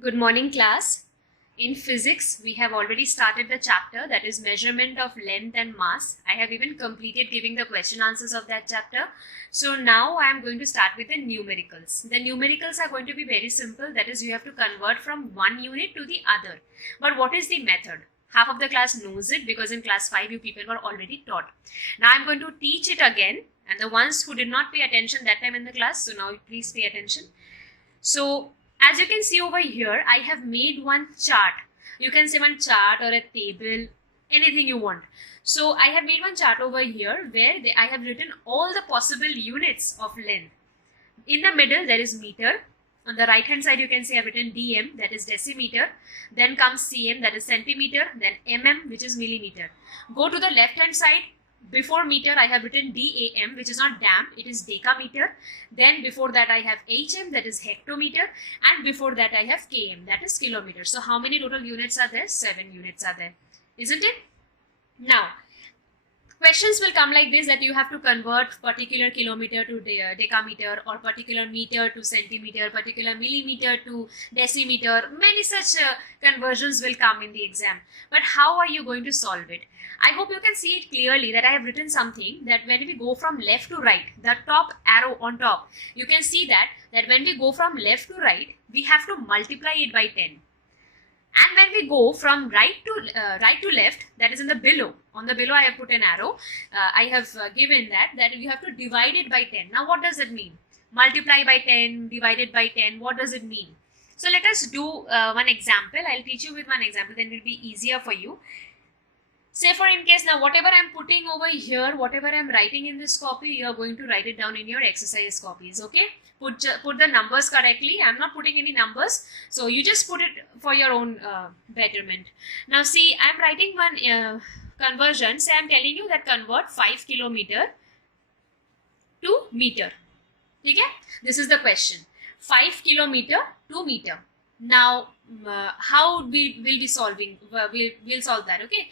Good morning, class. In physics, we have already started the chapter that is measurement of length and mass. I have even completed giving the question answers of that chapter. So now I am going to start with the numericals. The numericals are going to be very simple. That is, you have to convert from one unit to the other. But what is the method? Half of the class knows it because in class 5 you people were already taught. Now I am going to teach it again, and the ones who did not pay attention that time in the class, so now please pay attention. So as you can see over here, I have made one chart. You can say one chart or a table, anything you want. So I have made one chart over here where I have written all the possible units of length. In the middle, there is meter. On the right hand side, you can see I have written dm, that is decimeter. Then comes cm, that is centimeter. Then mm, which is millimeter. Go to the left hand side. Before meter, I have written DAM, which is not dam, it is decameter. Then before that, I have HM, that is hectometer. And before that, I have KM, that is kilometer. So how many total units are there? 7 units are there. Isn't it? Now, questions will come like this, that you have to convert particular kilometer to decameter, or particular meter to centimeter, particular millimeter to decimeter. Many such conversions will come in the exam. But how are you going to solve it? I hope you can see it clearly that I have written something that when we go from left to right, the top arrow on top, you can see that when we go from left to right, we have to multiply it by 10. And when we go from right to left, that is in the below. On the below, I have put an arrow. I have given that you have to divide it by 10. Now, what does it mean? Multiply by 10, divided by 10. What does it mean? So, let us do one example. I'll teach you with one example. Then it will be easier for you. Say for in case now whatever I am putting over here, whatever I am writing in this copy, you are going to write it down in your exercise copies. Okay? Put the numbers correctly. I am not putting any numbers. So you just put it for your own betterment. Now see, I am writing one conversion. Say I am telling you that convert 5 kilometer to meter. Okay? This is the question. 5 kilometer to meter. Now, how we will be solving? We'll solve that. Okay?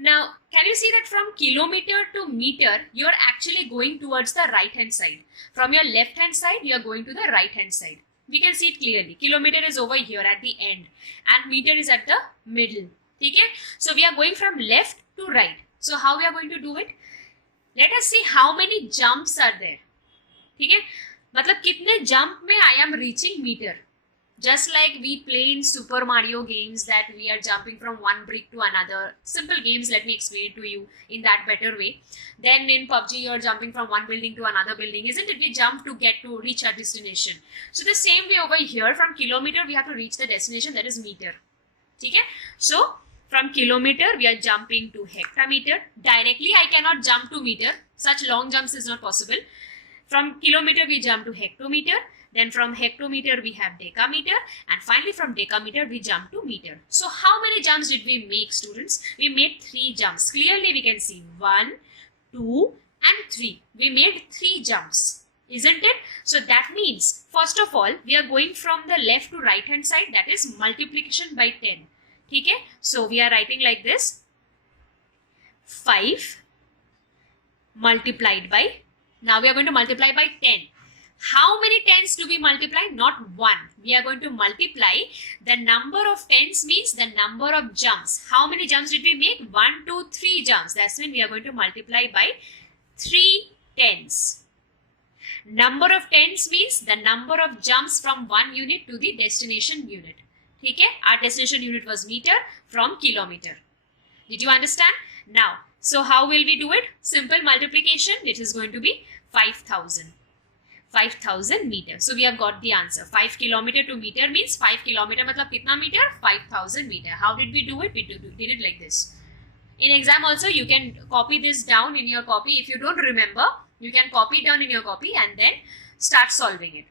Now, can you see that from kilometer to meter, you are actually going towards the right hand side. From your left hand side, you are going to the right hand side. We can see it clearly. Kilometer is over here at the end and meter is at the middle. Okay? So, we are going from left to right. So, how we are going to do it? Let us see how many jumps are there. Okay? मतलब कितने jump में I am reaching meter. Just like we play in Super Mario games that we are jumping from one brick to another. Simple games, let me explain it to you in that better way. Then in PUBG, you are jumping from one building to another building. Isn't it? We jump to reach our destination. So the same way over here, from kilometer, we have to reach the destination, that is meter. Okay? So from kilometer, we are jumping to hectometer. Directly, I cannot jump to meter. Such long jumps is not possible. From kilometer, we jump to hectometer. Then from hectometer, we have decameter. And finally, from decameter, we jump to meter. So, how many jumps did we make, students? We made 3 jumps. Clearly, we can see 1, 2, and 3. We made 3 jumps. Isn't it? So, that means, first of all, we are going from the left to right hand side. That is multiplication by 10. Okay? So, we are writing like this. 5 multiplied by, now we are going to multiply by 10. How many tens do we multiply? Not 1. We are going to multiply the number of tens, means the number of jumps. How many jumps did we make? 1, 2, 3 jumps. That's when we are going to multiply by 3 tens. Number of tens means the number of jumps from one unit to the destination unit. Okay? Our destination unit was meter from kilometer. Did you understand? Now, so how will we do it? Simple multiplication. It is going to be 5,000. 5,000 meters. So we have got the answer. 5 kilometer to meter means 5 kilometer matlab kitna meter? 5,000 meter. How did we do it? We did it like this. In exam also, you can copy this down in your copy. If you don't remember, you can copy it down in your copy and then start solving it.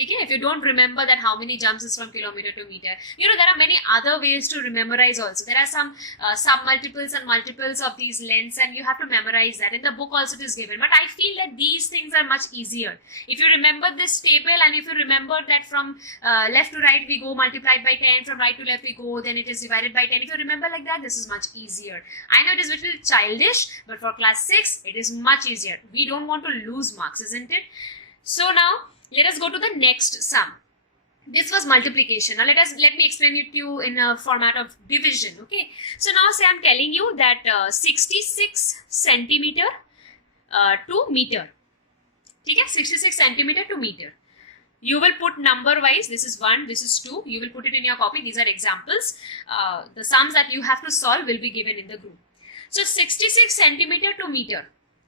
Okay? If you don't remember that how many jumps is from kilometer to meter, you know, there are many other ways to memorize also. There are some sub-multiples and multiples of these lengths, and you have to memorize that. In the book also it is given. But I feel that these things are much easier. If you remember this table, and if you remember that from left to right we go multiplied by 10, from right to left we go, then it is divided by 10. If you remember like that, this is much easier. I know it is a little childish, but for class 6, it is much easier. We don't want to lose marks, isn't it? So now, let us go to the next sum. This was multiplication. Now let me explain it to you in a format of division. Okay, so now say I'm telling you that 66 centimeter to meter. ठीक है, 66 centimeter to meter. You will put number wise. This is 1, this is 2. You will put it in your copy. These are examples. The sums that you have to solve will be given in the group. So 66 centimeter to meter.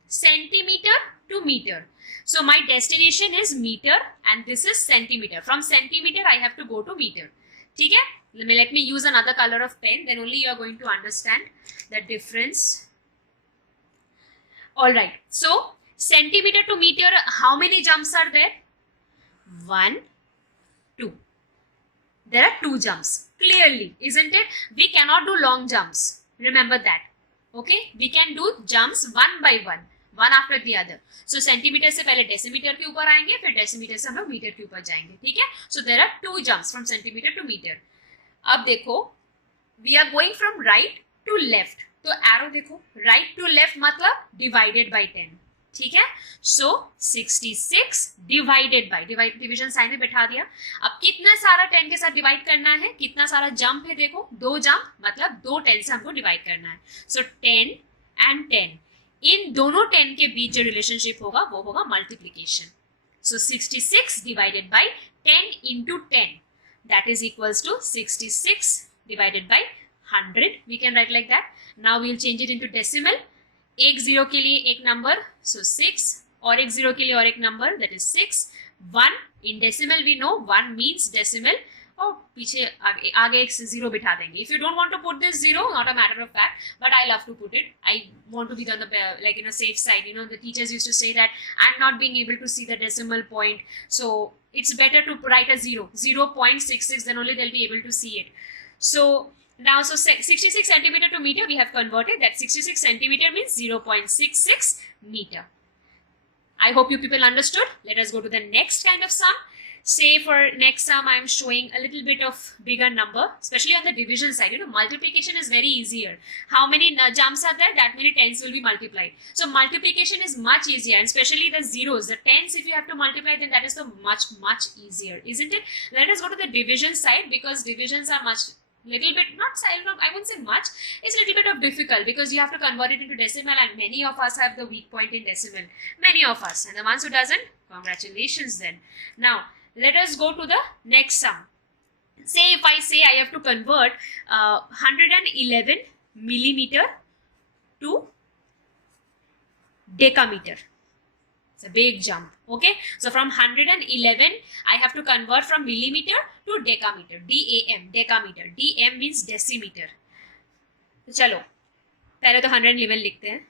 Centimeter to meter. So my destination is meter and this is centimeter. From centimeter I have to go to meter. ठीक है? Let me use another color of pen. Then only you are going to understand the difference. Alright. So centimeter to meter, how many jumps are there? 1, 2. There are 2 jumps. Clearly, isn't it? We cannot do long jumps. Remember that. Okay? We can do jumps one by one. One after the other. So centimetre से पहले decimetre के ऊपर आएंगे, फिर decimetre से हम लोग metre के ऊपर जाएंगे. ठीक है? So there are 2 jumps from centimeter to meter. अब देखो, we are going from right to left. तो arrow देखो, right to left मतलब divided by 10. ठीक है? So 66 divided by, division sign में बैठा दिया. अब कितना सारा 10 के साथ डिवाइड करना है, कितना सारा जंप है देखो, 2 जंप मतलब 2 10 से हमको डिवाइड करना है. So 10 and 10. इन दोनों 10 के बीच जो रिलेशनशिप होगा वो होगा multiplication. So 66 divided by 10 into 10 that is equals to 66 divided by 100. We can write like that. Now we will change it into decimal. एक जीरो के लिए एक नंबर, सो 6, और एक जीरो के लिए और एक number, that is 6. 1 in decimal we know 1 means decimal, और पीछे आगे एक जीरो बिठा देंगे. If you don't want to put this zero, not a matter of fact, but I love to put it. I want to be on the like in a safe side. You know, the teachers used to say that I'm not being able to see the decimal point, so it's better to write a 0.66, then only they'll be able to see it. So now, so 66 centimeter to meter, we have converted that. 66 centimeter means 0.66 meter. I hope you people understood. Let us go to the next kind of sum. Say for next sum, I am showing a little bit of bigger number, especially on the division side. You know, multiplication is very easier. How many jumps are there? That many tens will be multiplied. So multiplication is much easier, and especially the zeros, the tens. If you have to multiply, then that is the much easier, isn't it? Let us go to the division side, because divisions are little bit, I won't say much, it's a little bit of difficult, because you have to convert it into decimal, and many of us have the weak point in decimal. Many of us. And the ones who doesn't, congratulations then. Now, let us go to the next sum. Say if I say I have to convert 111 millimeter to decameter. It's a big jump. Okay, so from 111 I have to convert from millimeter to decameter. DAM, decameter. DM means decimeter. तो चलो पहले तो 111 लिखते हैं.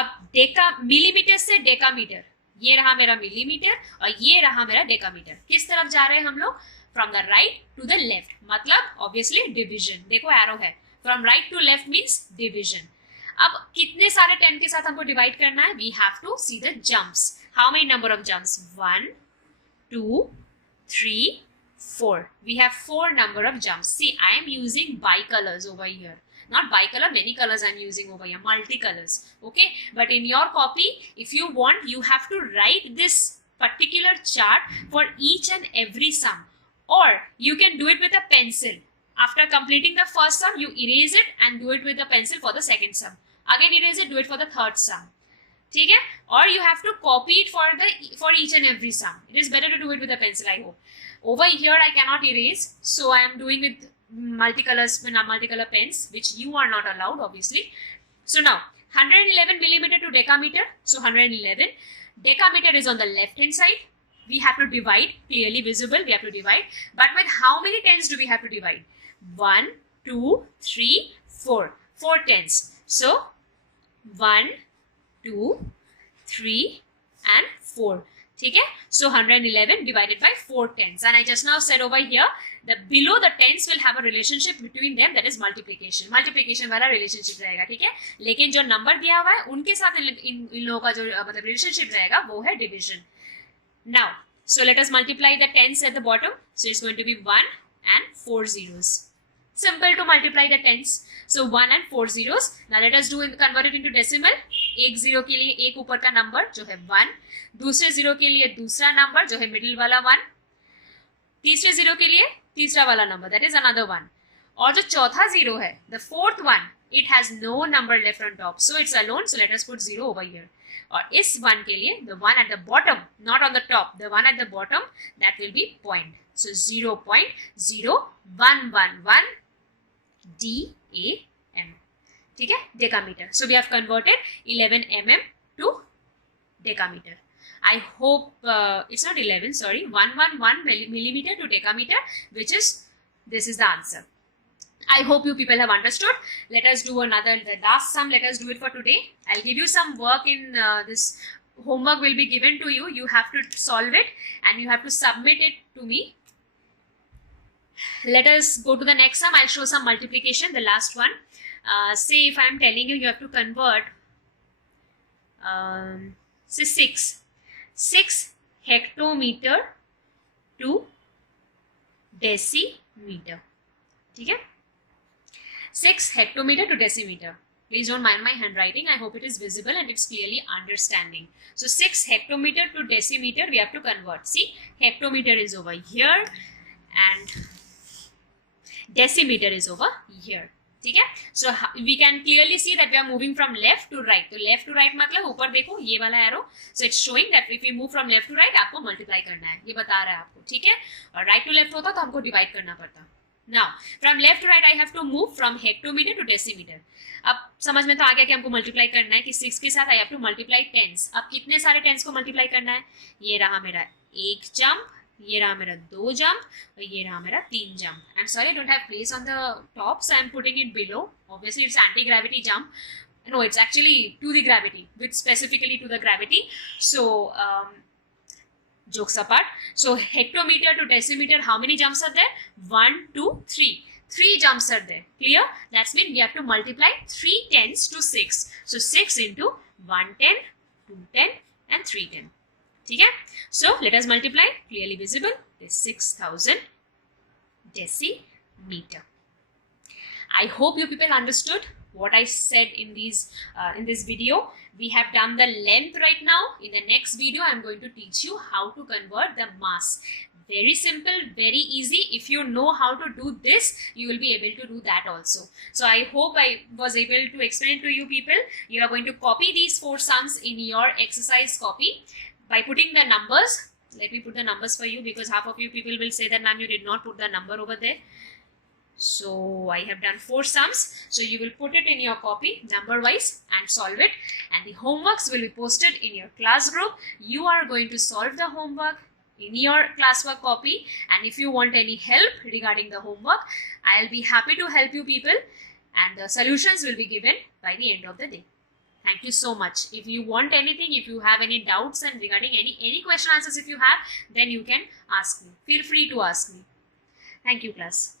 अब millimetre से decametre, ये रहा मेरा मिलीमीटर और ये रहा मेरा डेकामीटर. किस तरफ जा रहे हैं हम लोग? From the right to the left, मतलब ऑब्वियसली डिविजन. देखो एरो है, from right to left means division. अब कितने सारे 10 के साथ हमको डिवाइड करना है? We have to see the jumps. How many number of jumps? 1, 2, 3, 4. We have 4 number of jumps. See, I am using bicolors over here. Not bicolor, many colors I'm using over here, multicolors. Okay, but in your copy, if you want, you have to write this particular chart for each and every sum, or you can do it with a pencil. After completing the first sum, you erase it and do it with a pencil for the second sum. Again erase it, do it for the third sum. ठीक है? Or you have to copy it for each and every sum. It is better to do it with a pencil, I hope. Over here I cannot erase, so I am doing with multicolor pens, which you are not allowed, obviously. So now 111 millimeter to decameter. So 111 decameter is on the left hand side. We have to divide, clearly visible, we have to divide. But with how many tens do we have to divide? 1, 2, 3, 4. 4 tens. So 1, 2, 3 and 4. ठीक है? So 111 divided by 4 tens. And I just now said over here that below the tens will have a relationship between them, that is multiplication. Multiplication वाला relationship रहेगा, ठीक है? लेकिन जो number दिया हुआ है उनके साथ इन लोगों का जो मतलब relationship रहेगा वो है division. Now, so let us multiply the tens at the bottom. So it's going to be 1 and 4 zeros. Simple to multiply the tens. So 1 and 4 zeros. Now let us convert it into decimal. एक zero के लिए एक ऊपर का number जो है 1, दूसरे zero के लिए दूसरा नंबर जो है मिडिल वाला 1, तीसरे जीरो के लिए तीसरा वाला number, that is another one. और जो चौथा जीरो है, the fourth one, it has no number left on top, so it's alone, so let us put zero over here. और इस वन के लिए the one at the bottom, not on the top, the one at the bottom, that will be point. So 0.0111 DAM. ठीक है, decametre. So we have converted 11 mm to decametre. I hope it's not 11, sorry, 111 millimeter to decameter, which is, this is the answer. I hope you people have understood. Let us do another, the last sum, let us do it for today. I'll give you some work in this homework will be given to you. You have to solve it and you have to submit it to me. Let us go to the next sum. I'll show some multiplication, the last one. Say if I'm telling you, you have to convert say 6 hectometer to decimeter. ठीक है, 6 hectometer to decimeter. Please don't mind my handwriting. I hope it is visible and it's clearly understanding. So 6 hectometer to decimeter we have to convert. See, hectometer is over here and decimeter is over here. ठीक है, so we can clearly see that we are moving from left to right. तो left to right मतलब ऊपर देखो ये वाला arrow, so it's showing that if you move from left to right आपको multiply करना है, ये बता रहा है आपको. ठीक है, और राइट टू लेफ्ट होता तो हमको डिवाइड करना पड़ता. Now from left to right I have to move from hectometre to decimetre. अब समझ में तो आ गया कि हमको मल्टीप्लाई करना है कि 6 के साथ I have to multiply tens. अब कितने सारे टेंस को मल्टीप्लाई करना है? ये रहा मेरा 1 जंप, ये रहा मेरा 2 जंप और ये रहा मेरा 3 jump. I am sorry I don't have place on the top, so I am putting it below. Obviously it's anti-gravity jump. No, it's actually to the gravity, with specifically to the gravity. So jokes apart, so hectometer to decimeter, how many jumps are there? 1 2 3. 3 jumps are there. Clear? That's mean we have to multiply 3 tens to 6. So 6 into 110, 210 and 310. ठीक है, so let us multiply. Clearly visible is 6000 decimeter. I hope you people understood what I said in this video. We have done the length right now. In the next video, I am going to teach you how to convert the mass. Very simple, very easy. If you know how to do this, you will be able to do that also. So I hope I was able to explain to you people. You are going to copy these 4 sums in your exercise copy by putting the numbers. Let me put the numbers for you because half of you people will say that ma'am you did not put the number over there. So I have done 4 sums. So you will put it in your copy number wise and solve it, and the homeworks will be posted in your class group. You are going to solve the homework in your classwork copy, and if you want any help regarding the homework, I'll be happy to help you people, and the solutions will be given by the end of the day. Thank you so much. If you want anything, if you have any doubts and regarding any question answers if you have, then you can ask me. Feel free to ask me. Thank you class.